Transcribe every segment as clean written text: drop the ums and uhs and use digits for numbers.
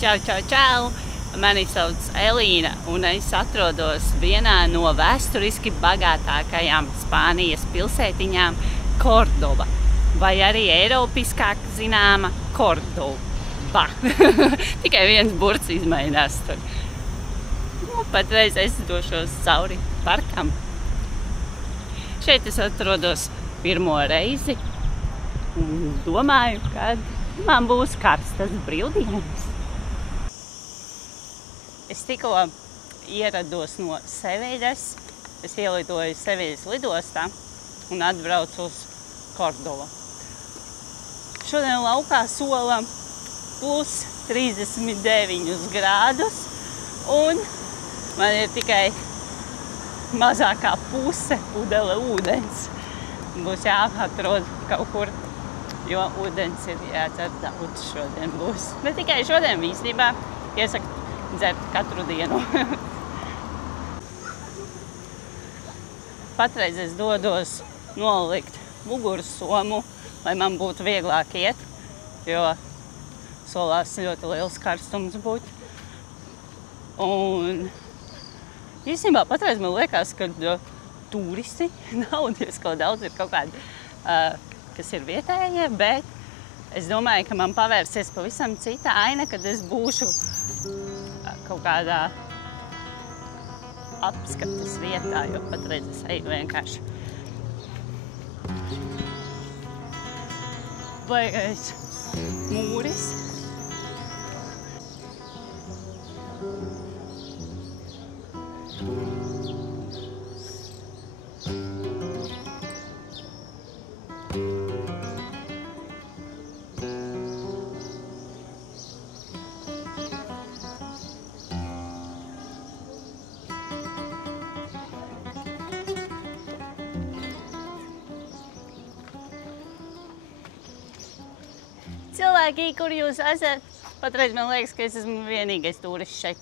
Čau, čau, čau! Mani sauc Elīna, un es atrodos vienā no vēsturiski bagātākajām Spānijas pilsētiņām Kordova, vai arī eiropiskāk zināma Kordoba. Tikai viens burts izmainās tur. Patreiz es došos cauri parkam. Šeit es atrodos pirmo reizi un domāju, ka man būs karstas brīvdienas. Es tikko ierados no Seviļas. Es ielidoju Seviļas lidostā un atbraucu uz Kordovu. Šodien laukā sola plus 39 grādus un man ir tikai mazākā puse pudele ūdens. Būs jāatrod kaut kur, jo ūdens ir jācer daudz šodien būs. Ne tikai šodien, īstenībā iesaku dzert katru dienu. Patreiz es dodos nolikt mugursomu, lai man būtu vieglāk iet, jo solās ļoti liels karstums būt. Un īstenībā patreiz man liekas, ka turisti nav diezko daudz, ir kaut kādi, kas ir vietējie, bet es domāju, ka man pavērsies pavisam cita aina, kad es būšu kaut kādā apskates vietā, jo patreiz es eju vienkārši baigais mūris. Cilvēki, kur jūs esat? Patreiz man liekas, ka es esmu vienīgais turists šeit.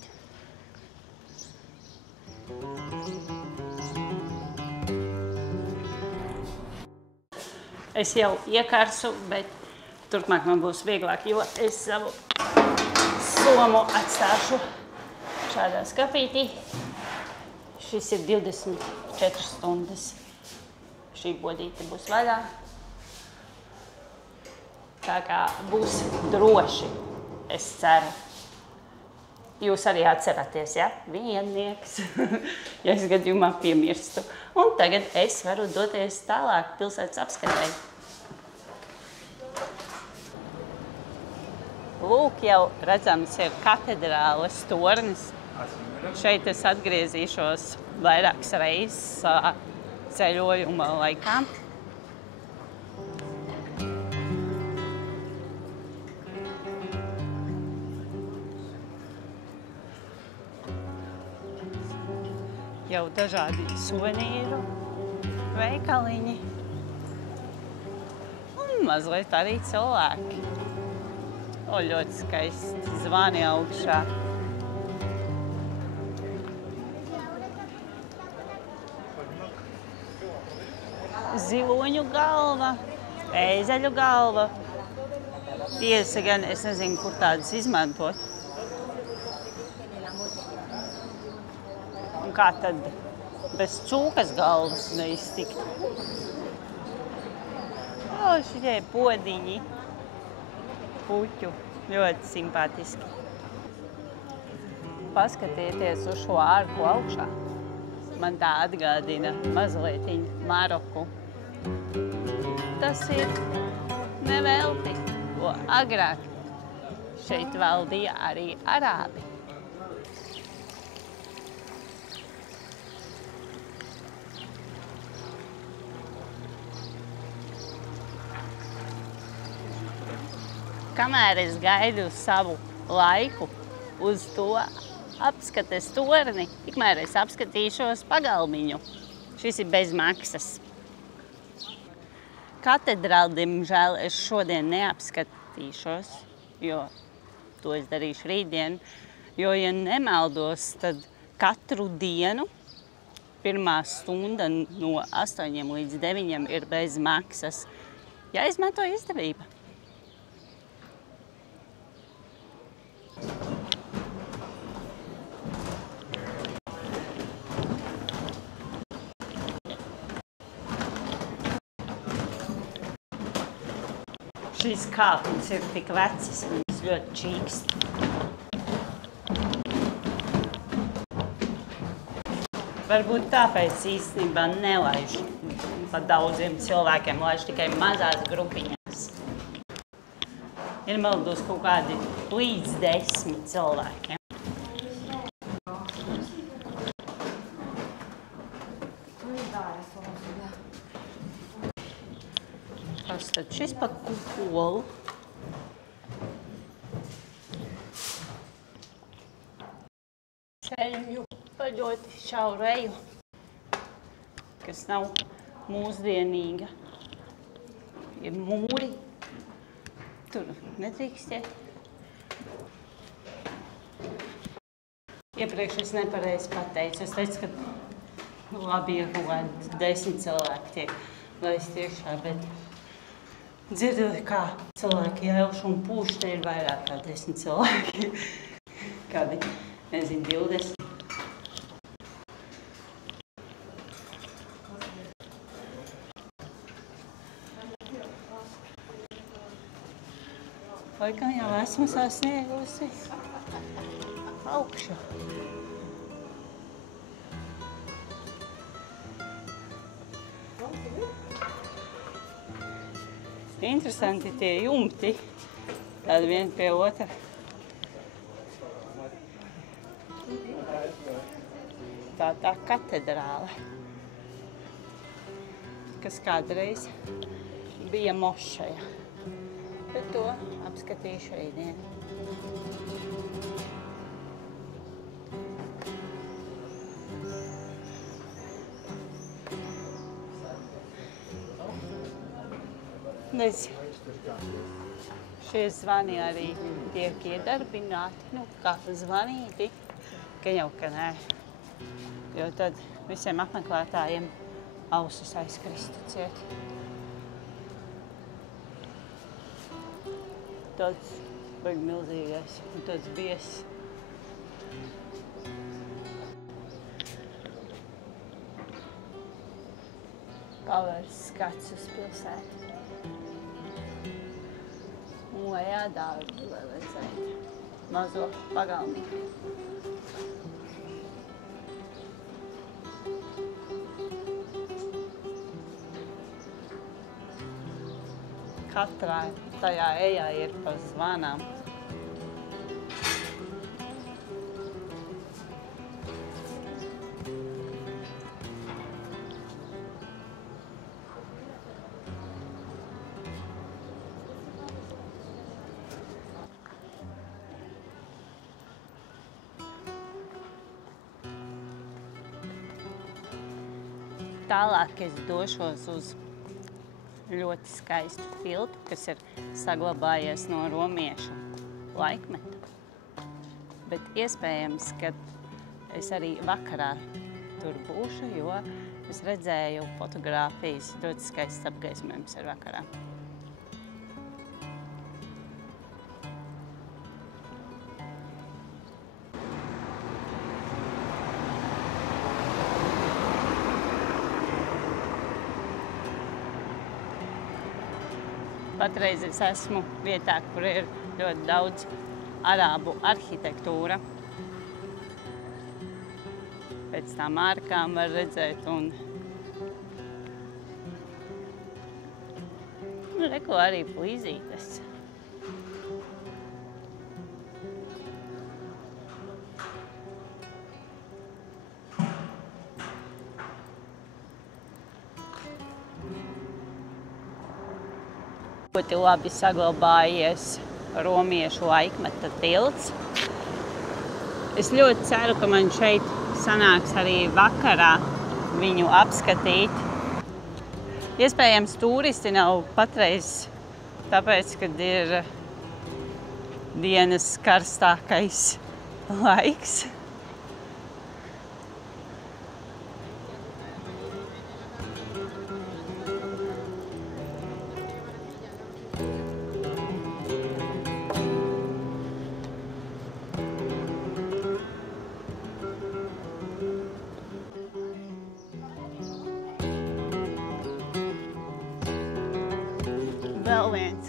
Es jau iekarsu, bet turpmāk man būs vieglāk, jo es savu somu atstāšu šādā skapītī. Šis ir 24 stundas. Šī bodīte būs vaļā. Tā kā būs droši, es ceru. Jūs arī atceraties, ja? Viennieks, ja es gadījumā piemirstu. Un tagad es varu doties tālāk pilsētas apskatē. Lūk, jau redzams ir katedrāles tornis. Šeit es atgriezīšos vairākas reizes ceļojuma laikā. Jau dažādi suvenīru veikaliņi un mazliet arī cilvēki. O, ļoti skaisti zvani augšā. Ziloņu galva, ēzeļu galva. Tiesa gan, es nezinu, kur tādas izmantot. Un kā tad bez cūkas galvas neiztikt? O, šitie podiņi, puķu, ļoti simpātiski. Paskatieties uz šo ārku augšā. Man tā atgādina mazlietiņu Maroku. Tas ir nevelti, jo agrāk šeit valdīja arī arābi. Kamēr es gaidu savu laiku uz to apskates torni, tikmēr es apskatīšos pagalmiņu. Šis ir bez maksas. Katedrāli, diemžēl, es šodien neapskatīšos, jo to es darīšu rītdien. Jo, ja nemaldos, tad katru dienu pirmā stunda no 8 līdz 9 ir bez maksas. Jāizmanto izdevība. Šīs kāpnes ir tik vecas, viņas ļoti čīkst. Varbūt tāpēc īstenībā nelaiž pa daudziem cilvēkiem, laiž tikai mazās grupiņās. Ir maldos kaut kādi līdz 10 cilvēkiem. Kas tad šis pa kukolu? Ceļu pa ļoti šauru eju, kas nav mūsdienīga. Ir mūri. Tur nedrīkst iet. Iepriekš es nepareizi pateicu. Es teicu, ka labi, ja kaut kādi 10 cilvēki tiek laist iekšā, bet dzirdēju, kā cilvēki jēlš un pūš, te ir vairāk kā 10 cilvēki. Kādi, nezinu, 20. Laikam jau esmu sasniegusi augšu. Interesanti tie jumti, tādi vien pie otra. Tā katedrāle, kas kādreiz bija mošaja, bet to apskatīšu rītdien. Šie zvani arī tiek iedarbināti, nu kā zvanīti, ka jau ka nē, jo tad visiem apmeklētājiem ausis aizkristu ciet. Tāds vajag milzīgais un tāds biezs. Pavērs skats uz pilsētu. Un lejā dārgu, lai redzētu mazo pagalmību. Katrā tajā ejā ir pa zvanām. Tālāk es došos uz ļoti skaistu tiltu, kas ir saglabājies no romiešu laikmeta. Bet iespējams, ka es arī vakarā tur būšu, jo es redzēju fotogrāfijas, ļoti skaists apgaismojums ir vakarā. Patreiz es esmu vietā, kur ir ļoti daudz arābu arhitektūra. Pēc tām ārkām var redzēt un reko arī flīzītes. Ļoti labi saglabājies romiešu laikmeta tilts. Es ļoti ceru, ka man šeit sanāks arī vakarā viņu apskatīt. Iespējams, turisti nav patreiz, tāpēc, kad ir dienas karstākais laiks. vēl viens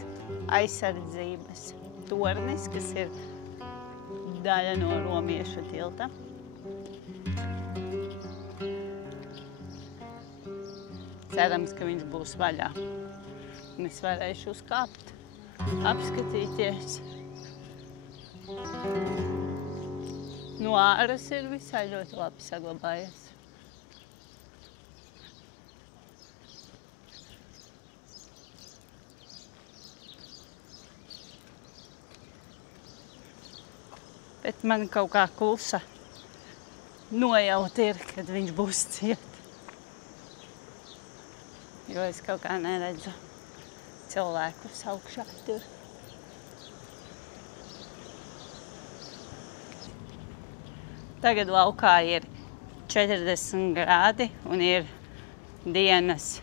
aizsardzības tornis, kas ir daļa no romiešu tilta. Cerams, ka viņš būs vaļā. Un es varēšu uzkāpt, apskatīties. No āras ir visai ļoti labi saglabājies. Bet man kaut kā klusa nojauta ir, kad viņš būs ciet. Jo es kaut kā neredzu cilvēkus augšā tur. Tagad laukā ir 40 grādi un ir dienas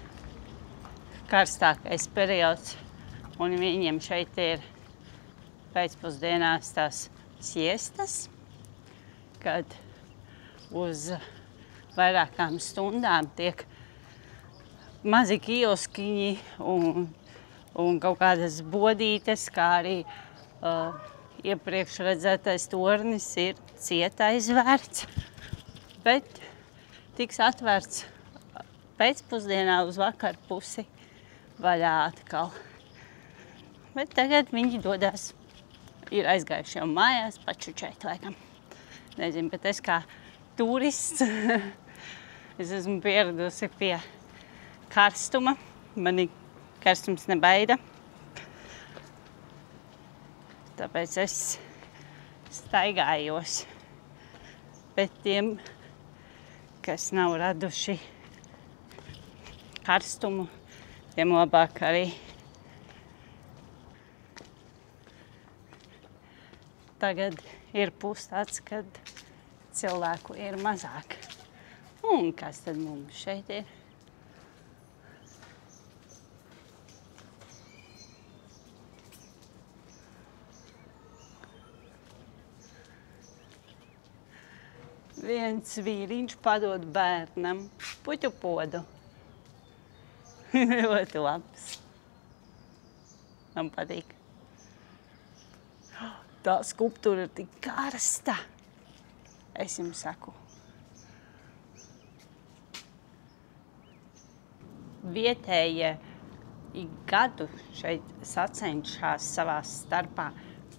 karstākais periods. Un viņiem šeit ir pēcpusdienās tās siestas, kad uz vairākām stundām tiek mazi kioskiņi un kaut kādas bodītes, kā arī iepriekš redzētais tornis ir ciet aizvērts, bet tiks atvērts pēcpusdienā uz vakarpusi vaļā atkal. Bet tagad viņi dodas. Ir aizgājuši jau mājās, pačučēt laikam. Nezinu, bet es kā turists, es esmu pieradusi pie karstuma. Mani karstums nebaida. Tāpēc es staigājos. Bet tiem, kas nav raduši karstumu, tiem labāk arī tagad ir pustāds, kad cilvēku ir mazāk. Un kas tad mums šeit ir? Viens vīriņš padod bērnam puķu podu. Ļoti labs. Man patīk. Tā skulptūra ir tik karsta. Es jums saku. Vietējie ik gadu šeit sacenšas savā starpā,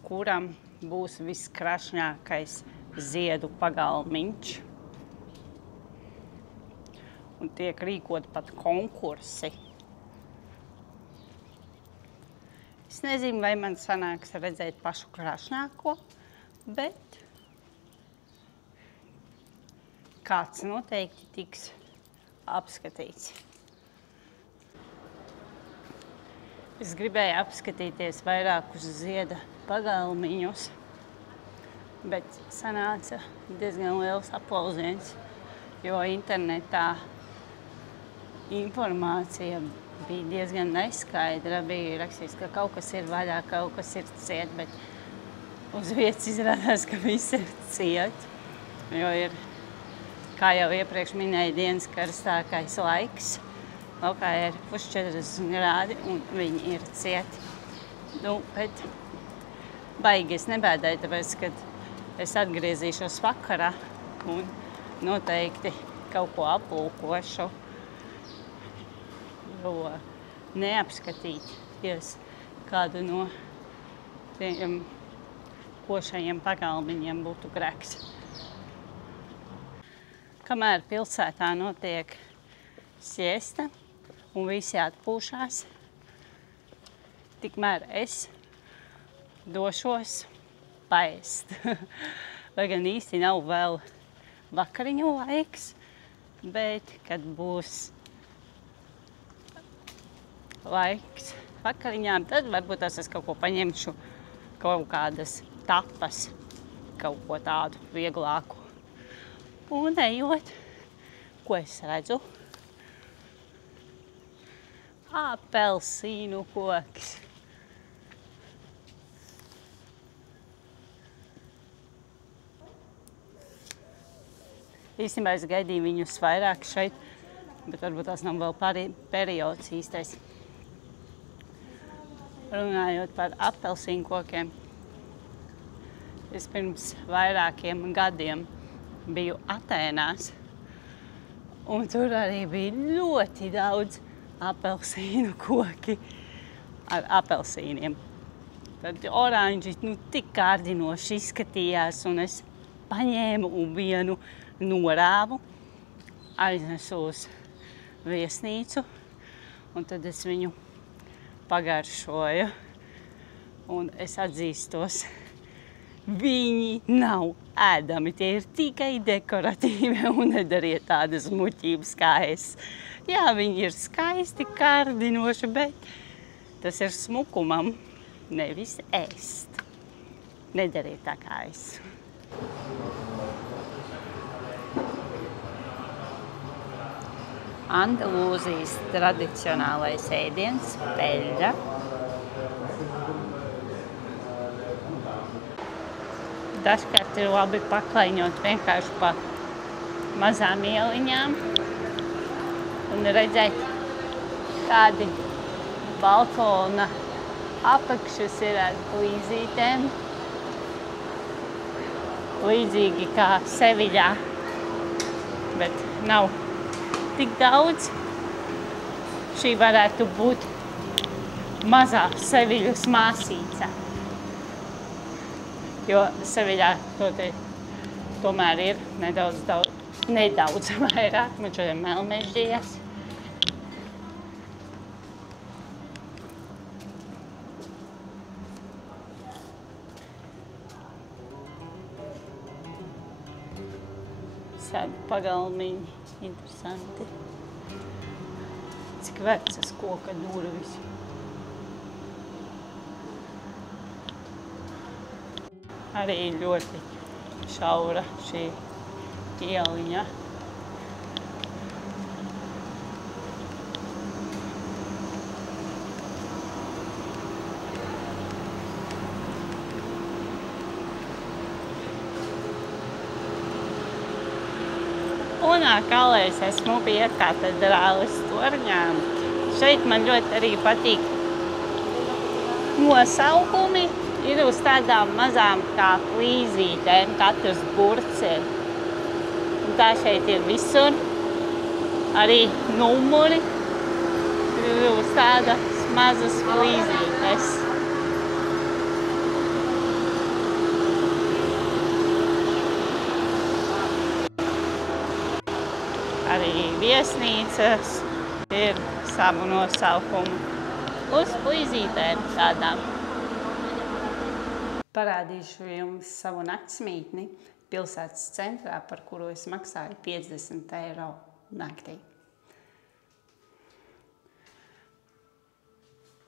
kuram būs viskrašņākais ziedu pagalmiņš. Un tiek rīkot pat konkursi. Es nezinu, vai man sanāks redzēt pašu krašņāko, bet kāds noteikti tiks apskatīts. Es gribēju apskatīties vairākus zieda pagalmiņus, bet sanāca diezgan liels aplausiens, jo internetā informācija bija diezgan neskaidra. Bija rakstīts, ka kaut kas ir vaļā, kaut kas ir ciet, bet uz vietas izrādās, ka viss ir ciet. Jo ir, kā jau iepriekš minēja, dienas karstākais laiks. Laukā ir plus 40 grādi un viņi ir cieti. Nu, bet baigi es nebēdēju, tāpēc, kad es atgriezīšos vakarā un noteikti kaut ko aplūkošu. Jo neapskatīties kādu no tiem košajiem pagalmiņiem būtu grēks. Kamēr pilsētā notiek siesta un visi atpūšās, tikmēr es došos paēst. Lai gan īsti nav vēl vakariņu laiks, bet kad būs laiks vakariņām, tad varbūt es kaut ko paņemšu, kaut kādas tapas, kaut ko tādu vieglāku. Un ejot, ko es redzu? Apelsīnu koks. Īstenībā es gaidīju viņus vairāk šeit, bet varbūt tas nav vēl periods īstais. Runājot par apelsīnu kokiem, es pirms vairākiem gadiem biju Atēnās, un tur arī bija ļoti daudz apelsīnu koki ar apelsīniem. Tad oranži tik kārdinoši izskatījās, un es paņēmu un vienu norāvu, aiznesu uz viesnīcu, un tad es viņu pagaršoju. Un es atzīstos, viņi nav ēdami, tie ir tikai dekoratīvi, un nedariet tādas muļķības kā es. Jā, viņi ir skaisti, kārdinoši, bet tas ir smukumam, nevis ēst. Nedariet tā kā es. Andalūzijas tradicionālais ēdiens – peļļa. Dažkārt ir labi paklaiņot vienkārši pa mazām ieliņām un redzēt, kādi balkona apakšas ir ar plīzītēm. Līdzīgi kā Seviļā, bet nav tik daudz. Šī varētu būt mazā Seviļas māsīca, jo Seviļā tomēr ir nedaudz vairāk, man šodien melmežģījās. Šādi pagalmiņi, interesanti. Cik vecas koka durvis. Arī ļoti šaura šī ieliņa. Un atkal esmu pie katedrāles torņām. Šeit man ļoti arī patīk nosaukumi. Ir uz tādām mazām kā plīzītēm, katrs burts ir. Un tā šeit ir visur. Arī numuri ir uz tādas mazas plīzītes. Arī viesnīcas ir savu nosaukumu uz plīzītēm tādām. Parādīšu jums savu naktsmītni pilsētas centrā, par kuru es maksāju 50 € naktī.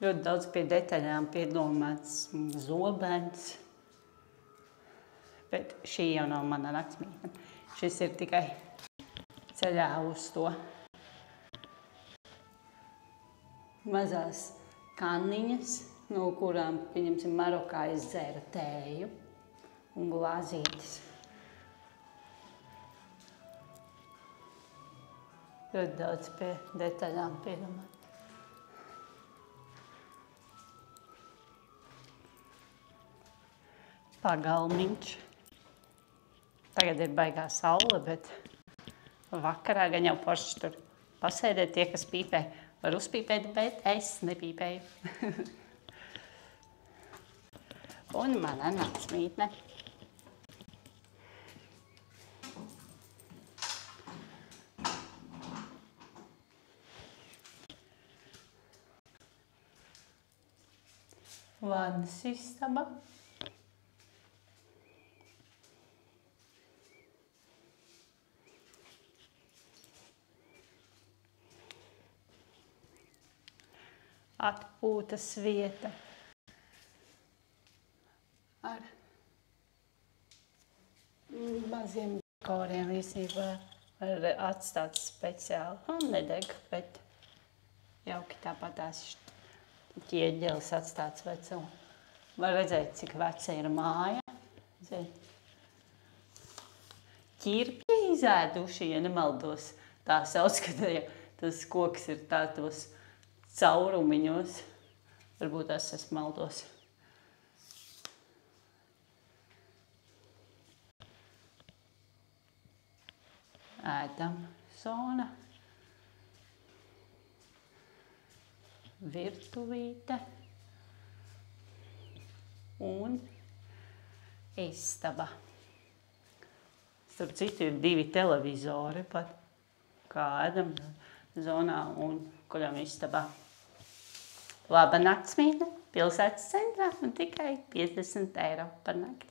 Ļoti daudz pie detaļām piedomāts zobens, bet šī jau nav mana naktsmītne. Šis ir tikai ceļā uz to. Mazās kanniņas, no kurām, pieņemsim, Marokā es dzēru tēju un glāzītes. Ļoti daudz pie detaļām piedomāt. Pagalmiņš. Tagad ir baigā saule, bet vakarā gan jau forši tur pasēdēt. Tie, kas pīpē, var uzpīpēt, bet es nepīpēju. Un mana naktsmītne. Vannas istaba. Atpūtas vieta ar maziem dekoriem īstenībā var atstāt speciāli. Un nedeg, bet jauki tāpatās ķieģelis atstāts vecumu. Var redzēt, cik veca ir māja. Ķirpji izēduši, ja nemaldos. Tā sauc, ka tas koks ir tādos caurumiņos. Varbūt es maldos. Ēdam zona. Virtuvīte. Un istaba. Starp citu ir 2 televizori pat, kā ēdam zonā un guļam istabā. Laba naktsmītne pilsētas centrā un tikai 50 eiro par nakti.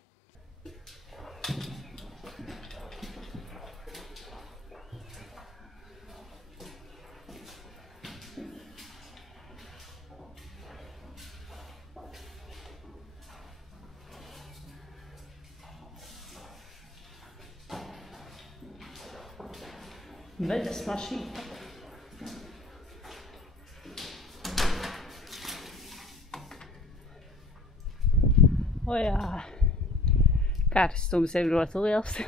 Vedas mašīna. O jā, karstums ir ļoti liels.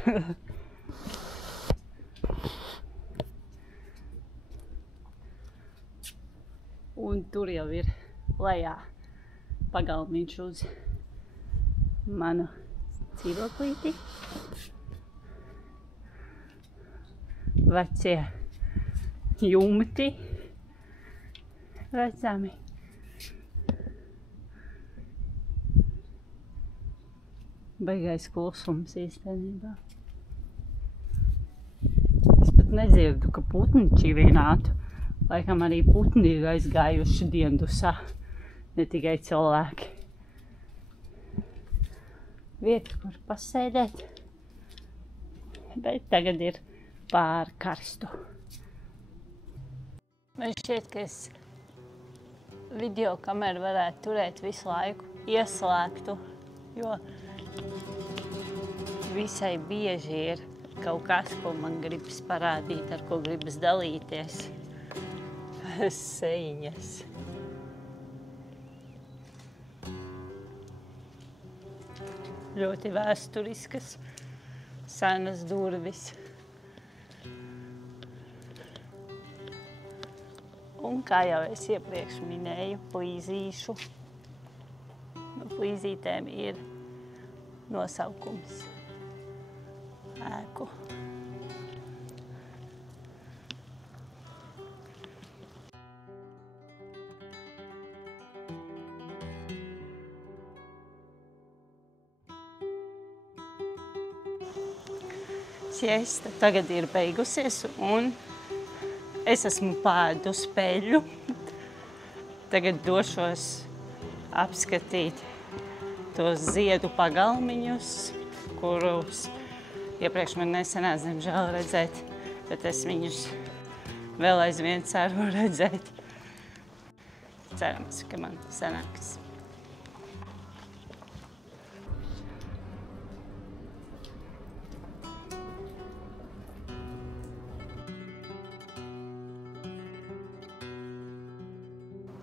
Un tur jau ir lejā pagalmiņš uz manu dzīvoklīti. Vecie jumti redzami. Baigais klusums īstenībā. Es pat nedzirdu, ka putni čivinātu. Laikam arī putni ir aizgājuši diendusā, ne tikai cilvēki. Vieta, kur pasēdēt, bet tagad ir pār karstu. Man šķiet, ka es video kameru varētu turēt visu laiku ieslēgtu, jo visai bieži ir kaut kas, ko man gribas parādīt, ar ko gribas dalīties. Seiņas. Ļoti vēsturiskas, senas durvis. Un, kā jau es iepriekš minēju, plīzīšu. Plīzītēm ir nosaukums ēku. Siesta tagad ir beigusies un es esmu pēdus peļu. Tagad došos apskatīt tos ziedu pagalmiņus, kurus iepriekš man nesanāca, diemžēl, redzēt, bet es viņus vēl aizvien ceru redzēt. Cerams, ka man sanāks.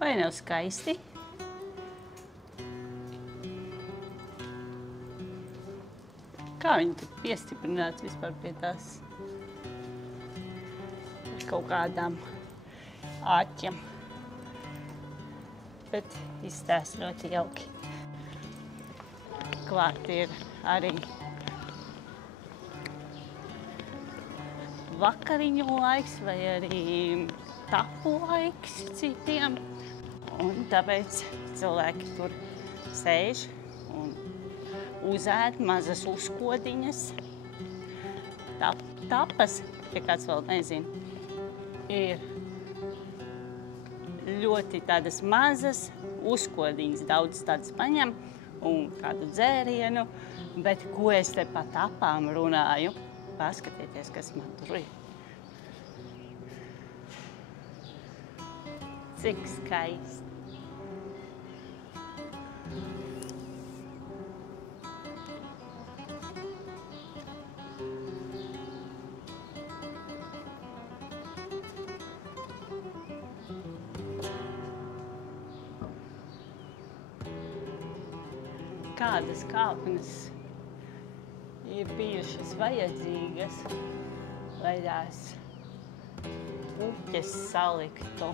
Vai nav skaisti? Kā viņi tur piestiprināti vispār pie tās ar kaut kādām āķiem. Bet izstāsta ļoti jauki. Klāt ir arī vakariņu laiks vai arī tapu laiks citiem. Un tāpēc cilvēki tur sēž un uzēd mazas uzkodiņas. Tapas, ja kāds vēl nezina, ir ļoti tādas mazas uzkodiņas. Daudz tādas paņem un kādu dzērienu, bet ko es te pa tapām runāju? Paskatieties, kas man tur ir. Cik skaisti. Kādas kāpnes ir bijušas vajadzīgas, lai tās puķes saliktu.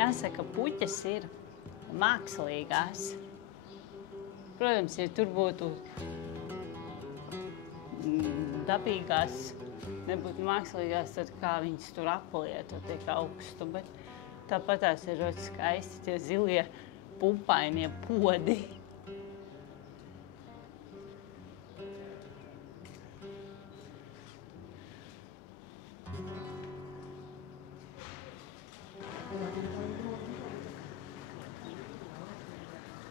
Jāsaka, puķes ir mākslīgās. Protams, ja tur būtu dabīgās, nebūtu mākslīgās, tad kā viņas tur aplieto tiek augstu, bet tāpat tās ir ļoti skaisti tie zilie pupainie podi.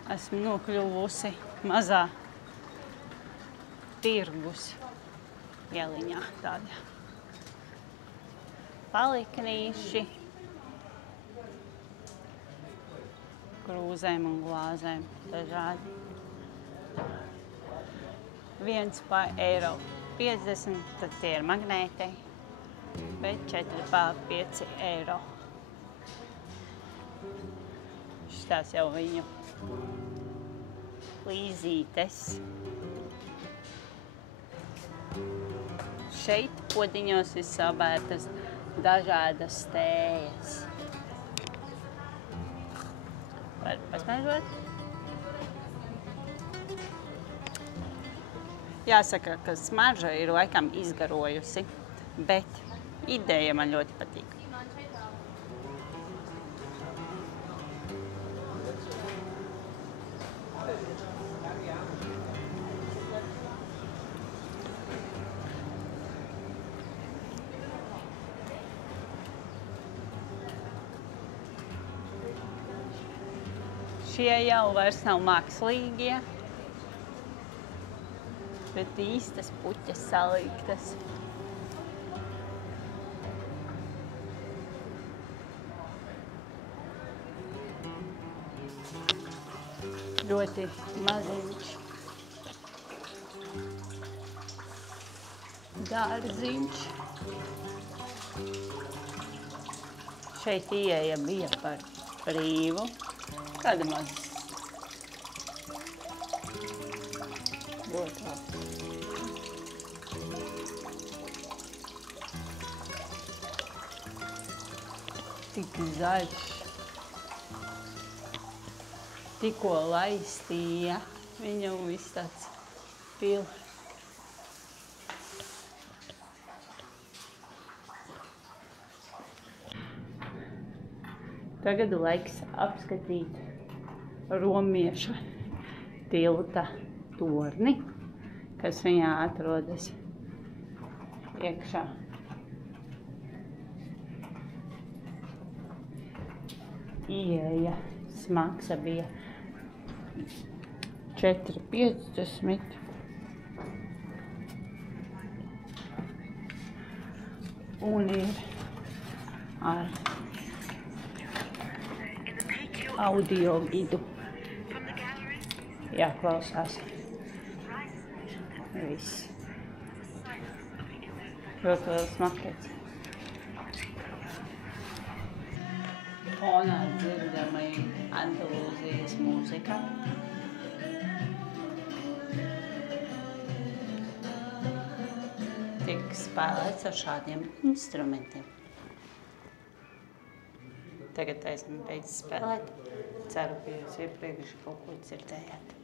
Esmu nokļuvusi mazā tirgus ieliņā tāda. Paliknīši, krūzēm un glāzēm dažādi. 1 par €1,50, tad tie ir magnēti, bet 4 par €5. Šitās jau viņu līzītes. Šeit podiņos ir sabērtas dažādas tējas. Var pasmažot? Jāsaka, ka smarža ir laikam izgarojusi, bet ideja man ļoti patīk. Šie jau vairs nav mākslīgie, bet īstas puķes saliktas. Ļoti maziņš dārziņš. Šeit ieeja bija par brīvu. Kāda maz būtu. Tik zaļš. Tikko laistīja. Viņam viss tāds pil. Tagad laiks apskatīt Romieša tilta torni, kas viņā atrodas iekšā. Ieeja smaksa bija 4,50. Un ir ar audio gidu. Jāklausās. Viss. Ļoti liels makets. Fonā dzirdama Andalūzijas mūzika. Tiek spēlēts ar šādiem instrumentiem. Tagad esmu beidzis spēlēt. Ceru, ka jūs iepriekš kaut ko dzirdējāt.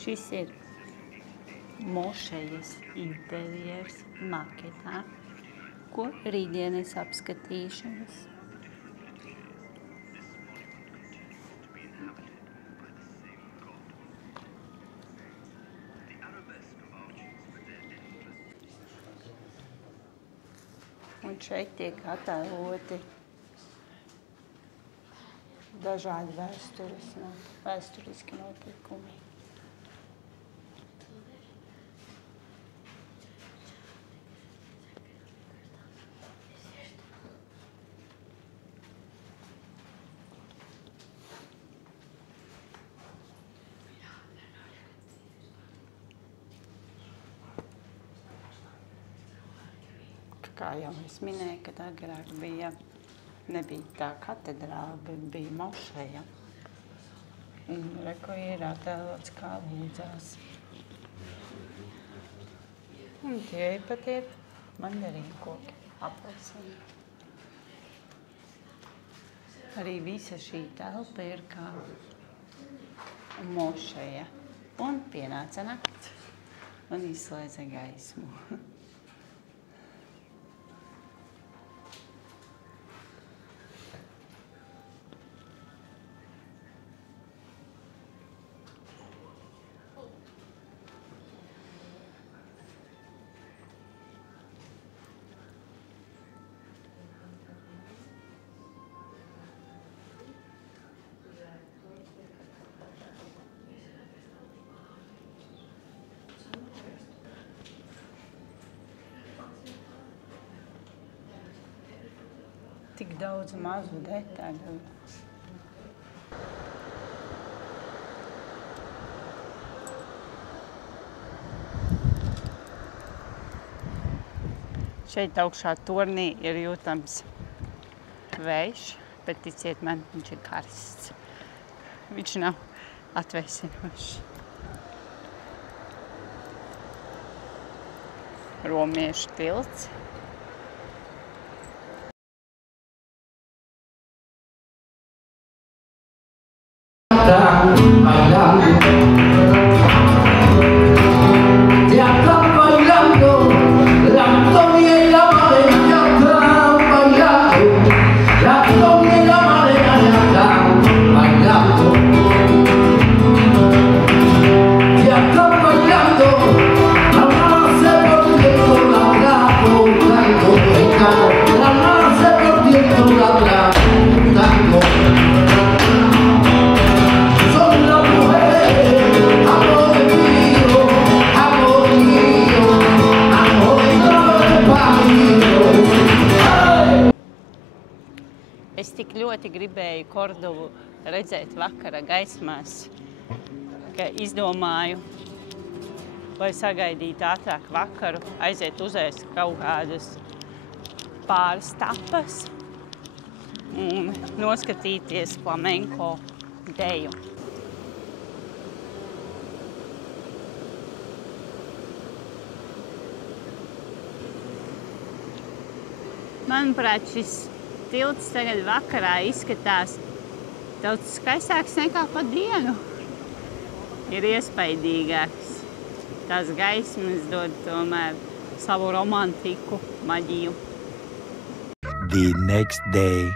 Šis ir mošejas interjers maketā, ko rītdien es apskatīšanas. Un šeit tiek attēloti dažādi vēsturiski nopirkumi. Kā jau es minēju, kad agrāk nebija tā katedrāle, bet bija mošeja. Un reko ir attēlots, kā lūdzās. Un tie pat ir mandarīnu koki. apelsīnu. Arī visa šī telpa ir kā mošeja. Un pienāca nakts un izslēdza gaismu. Tik daudz mazu detaļu. Šeit augšā tornī ir jūtams vējš, bet ticiet man, viņš ir karsts. Viņš nav atvēsinošs. Romiešu tilts. Es tik ļoti gribēju Kordovu redzēt vakara gaismās, ka izdomāju, lai sagaidītu ātrāk vakaru, aiziet uzēst kaut kādas pāris tapas un noskatīties flamenko deju. Manuprāt, šis tilts tagad vakarā izskatās daudz skaistāks nekā pa dienu. Ir iespaidīgāks. Tās gaismas dod tomēr savu romantiku, maģiju. The next day.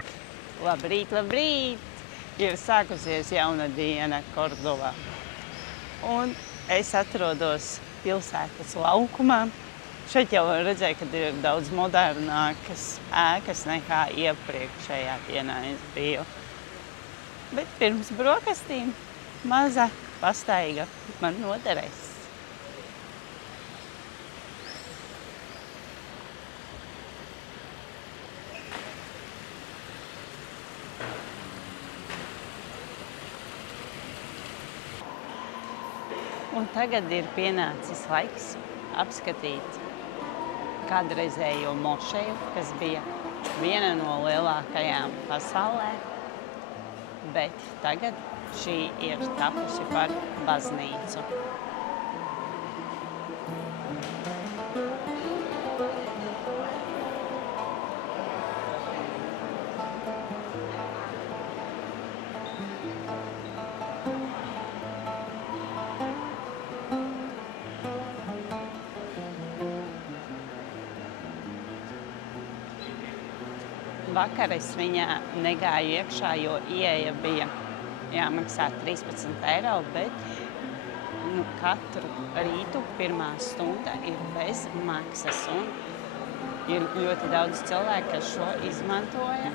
Labrīt, labrīt! Ir sākusies jauna diena Kordovā. Un es atrodos pilsētas laukumā. Šeit jau redzēju, ka ir daudz modernākas ēkas nekā iepriekšējā dienā es biju. Bet pirms brokastīm maza pastaiga man noderēs. Un tagad ir pienācis laiks apskatīt kādreizējo mošeju, kas bija viena no lielākajām pasaulē, bet tagad šī ir tapusi par baznīcu. Vakar es viņā negāju iekšā, jo ieeja bija jāmaksā 13 eiro, bet katru rītu pirmā stunda ir bez maksas. Un ir ļoti daudz cilvēku, kas šo izmantoja.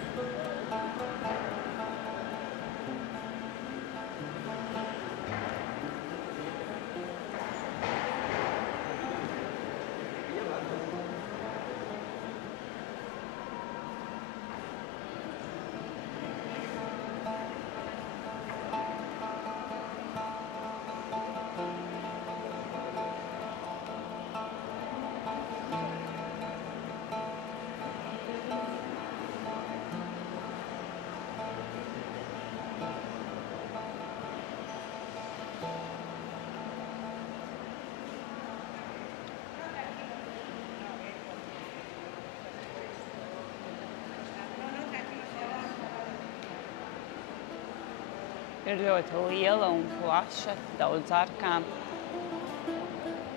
Ir ļoti liela un plaša, daudz arkām,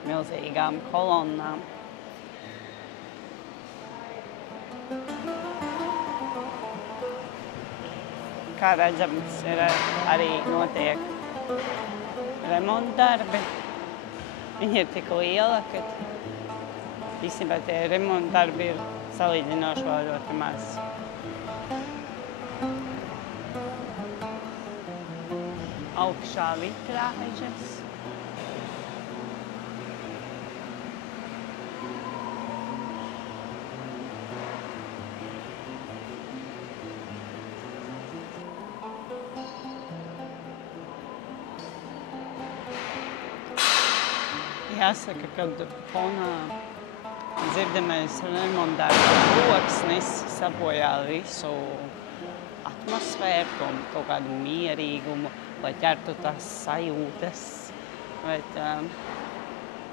milzīgām kolonnām. Kā redzams, arī notiek remontdarbi. Viņi ir tik liela, ka īstenībā tie remontdarbi ir salīdzinoši vēl ļoti maz. Augšā vitrāžas. Jāsaka, kad fonā dzirdamais remontdarbu troksnis sabojā visu atmosfēru, kaut kādu mierīgumu, lai ķertu tās sajūtas. Bet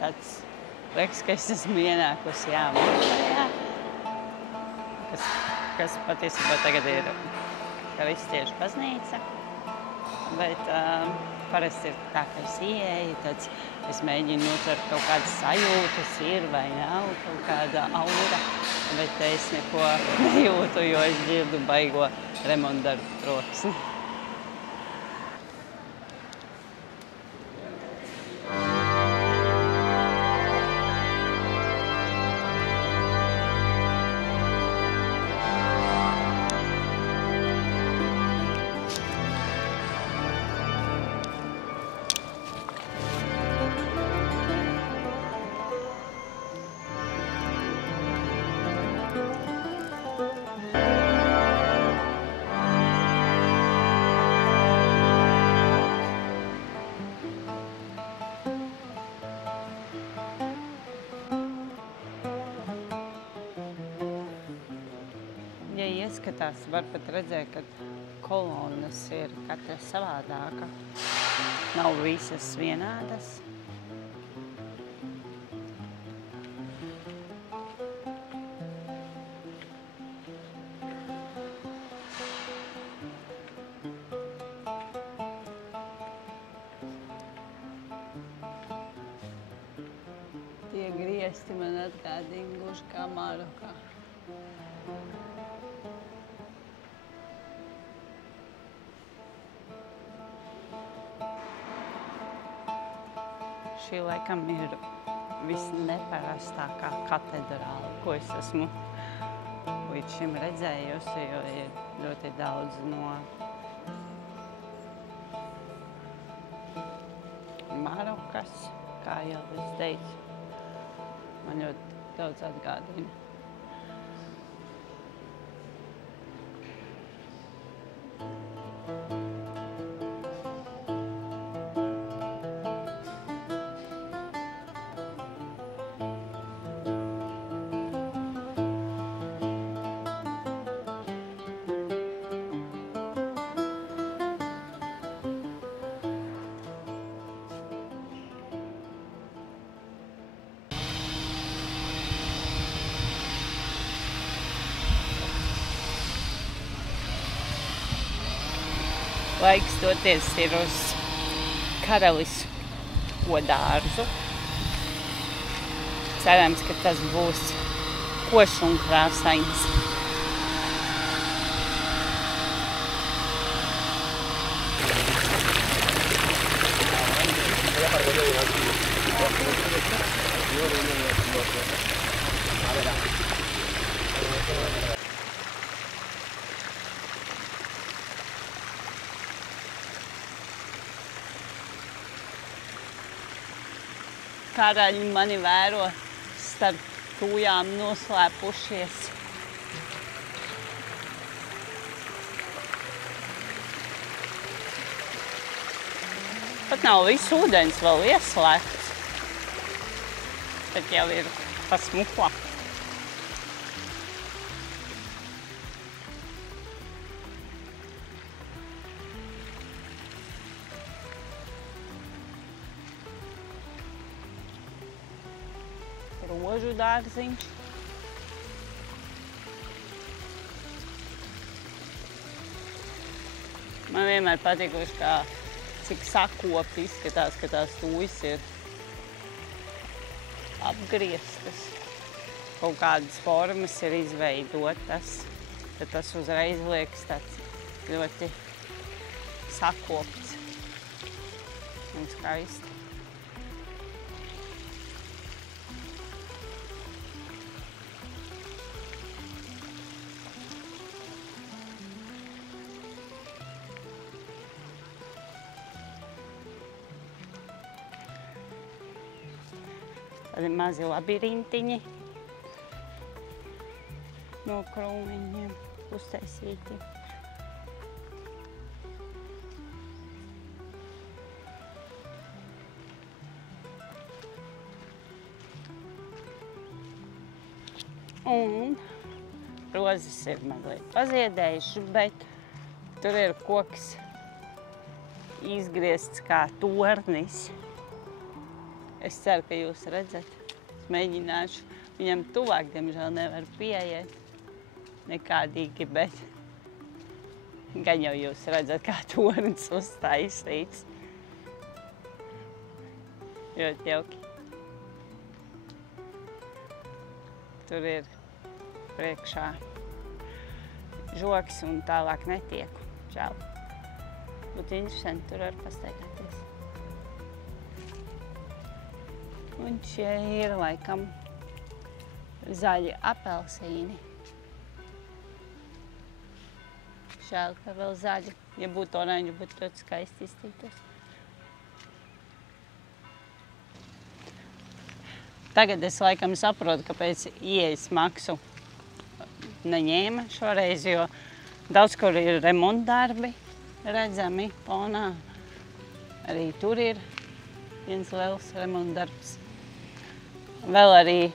tāds liekas, ka es esmu ienākusi Mošajā, kas patiesībā tagad ir kristiešu baznīca. Bet parasti ir tā, ka es ieeju, tad es mēģinu notvert kaut kādas sajūtas, ir vai nav kaut kāda aura, bet es neko nejūtu, jo es dzirdu baigo remontdarbu troksni. Ja ieskatās, var pat redzēt, ka kolonnas ir katra savādāka. Nav visas vienādas. Tie griesti man atgādina gluži kā Marokā. Šī laikam ir visneparastākā katedrāle, ko es esmu līdz šim redzējusi, jo ir ļoti daudz no Marokas, kā jau es teicu. Man ļoti daudz atgādina. Laiks doties ir uz Karalisko dārzu. Cerams, ka tas būs košs un krāsains. Karaļi mani vēro starp tūjām noslēpušies. Pat nav viss ūdens vēl ieslēgts, bet jau ir pasmukla. Rožu dārziņš. Man vienmēr patikuši, kā cik sakopti izskatās, ka tās tūjas ir apgrieztas. Kaut kādas formas ir izveidotas, tad tas uzreiz liekas tāds ļoti sakopts un skaisti. Tādi mazi labirintiņi no krūmiņiem uztaisīti. Un rozes ir mazliet paziedējuši, bet tur ir koks izgriezts kā tornis. Es ceru, ka jūs redzat. Es mēģināšu viņam tuvāk, diemžēl nevar pieiet nekādīgi, bet gan jau jūs redzat, kā tornis uztaisīts. Ļoti jauki. Tur ir priekšā žoks un tālāk netieku. Žēl. Būtu interesanti tur var pastaigāties. Un šie ir laikam zaļi apelsīni. Žēl, ka vēl zaļi. Ja būtu oranži, būtu ļoti skaisti iztītos. Tagad es laikam saprotu, kāpēc ieejas maksu neņēma šoreiz, jo daudz kur ir remontdarbi redzami fonā. Arī tur ir viens liels remontdarbs. Vēl arī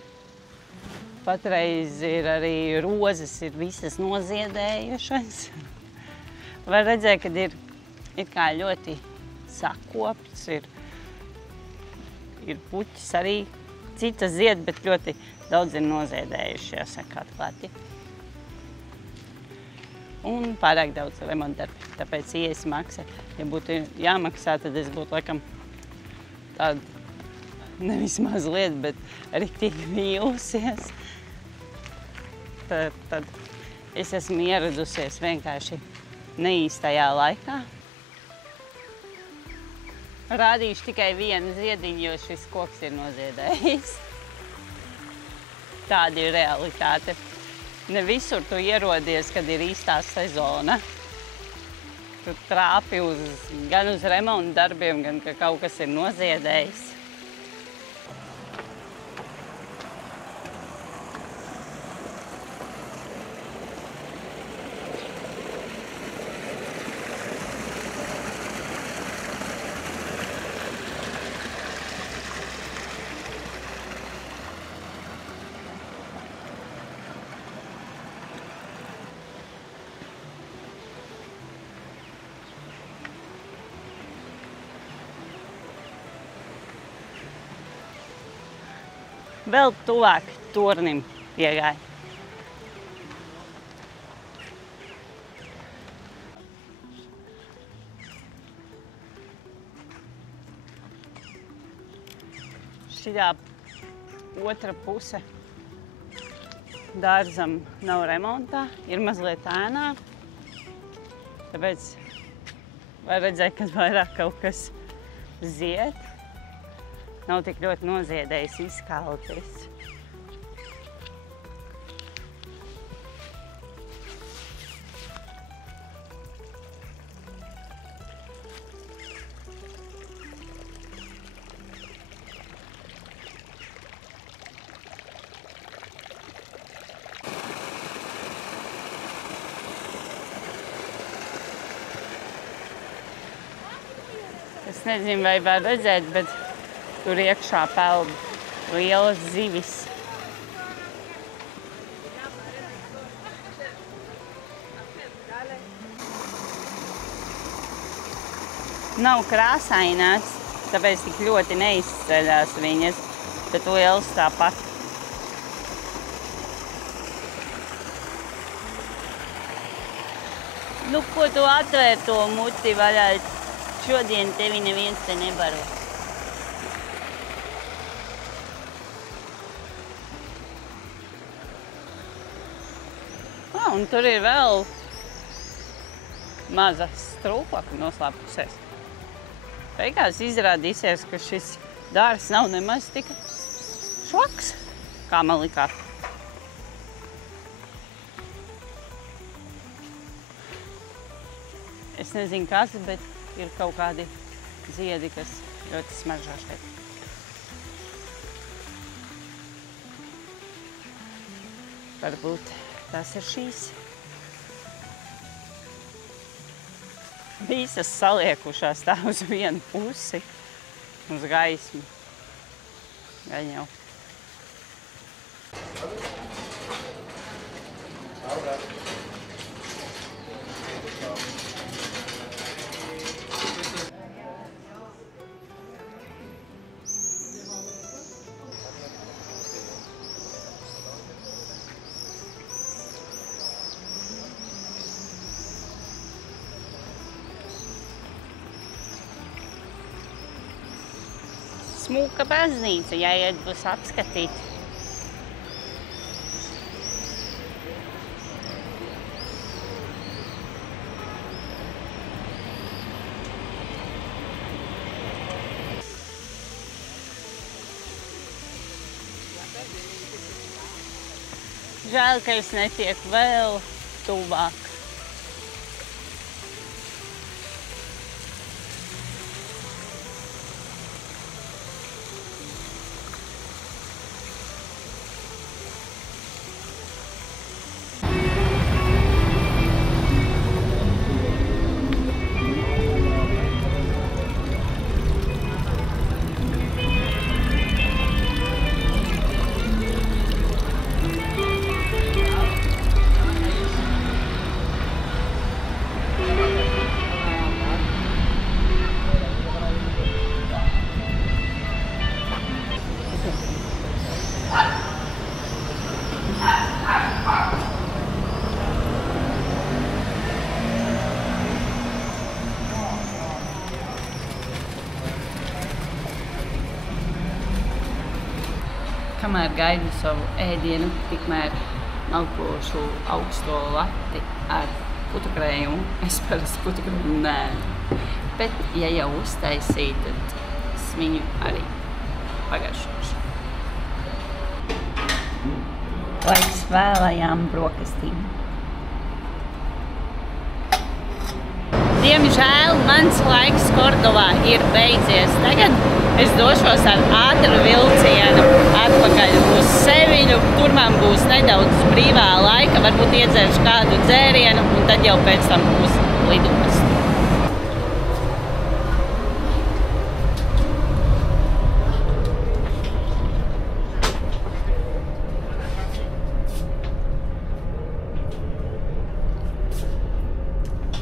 patreiz ir arī rozes ir visas noziedējušas. Var redzēt, kad ir kā ļoti sakopts, ir puķis arī. Citas zied, bet ļoti daudz ir noziedējuši, jāsaka atklāti. Un pārāk daudz remontdarbi, tāpēc ieejas maksa. Ja būtu jāmaksā, tad es būtu laikam tādu nevis mazliet, bet riktīgi vīlusies. Tad es esmu ieradusies vienkārši neīstajā laikā. Rādīšu tikai vienu ziediņu, jo šis koks ir noziedējis. Tāda ir realitāte. Ne visur tu ierodies, kad ir īstā sezona. Tu trāpi gan uz remontu darbiem, gan ka kaut kas ir noziedējis. Vēl tuvāk tornim iegāja. Šitā otra puse dārzam nav remontā, ir mazliet ēnā. Tāpēc var redzēt, ka vairāk kaut kas zied. Nav tik ļoti noziedējis izkaltis. Es nezinu, vai var redzēt, bet tur iekšā peld lielas zivis. Nav krāsainās, tāpēc tik ļoti neizceļās viņas, bet lielas tāpat. Nu, ko tu atvēr to muti vaļā? Šodien tevi neviens te nebaro. Un tur ir vēl maza strūklaka noslēpusies. Beigās izrādīsies, ka šis dārs nav nemaz tik švaks, kā man likās. Es nezinu, kas, bet ir kaut kādi ziedi, kas ļoti smaržā šeit. Varbūt tas ir šīs. Visas saliekušās tā uz vienu pusi, uz gaismu. Gan jau. Smuka baznīca, jāiet būs apskatīt. Žēl, ka es netieku vēl tuvāk. Kamēr gaidu savu ēdienu, tikmēr malkošu augsto lati ar putukrējumu. Es parasti putukrējumu neēdu. Bet, ja jau uztaisīju, tad es viņu arī pagaršošu. Laiks vēlajām brokastīm. Diemžēl mans laiks Kordovā ir beidzies. Tagad es došos ar ātru vilcienu atpakaļ uz Seviļu. Tur man būs nedaudz brīvā laika, varbūt iedzeršu kādu dzērienu, un tad jau pēc tam būs lidosta.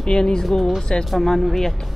Viena izgulūsies pa manu vietu.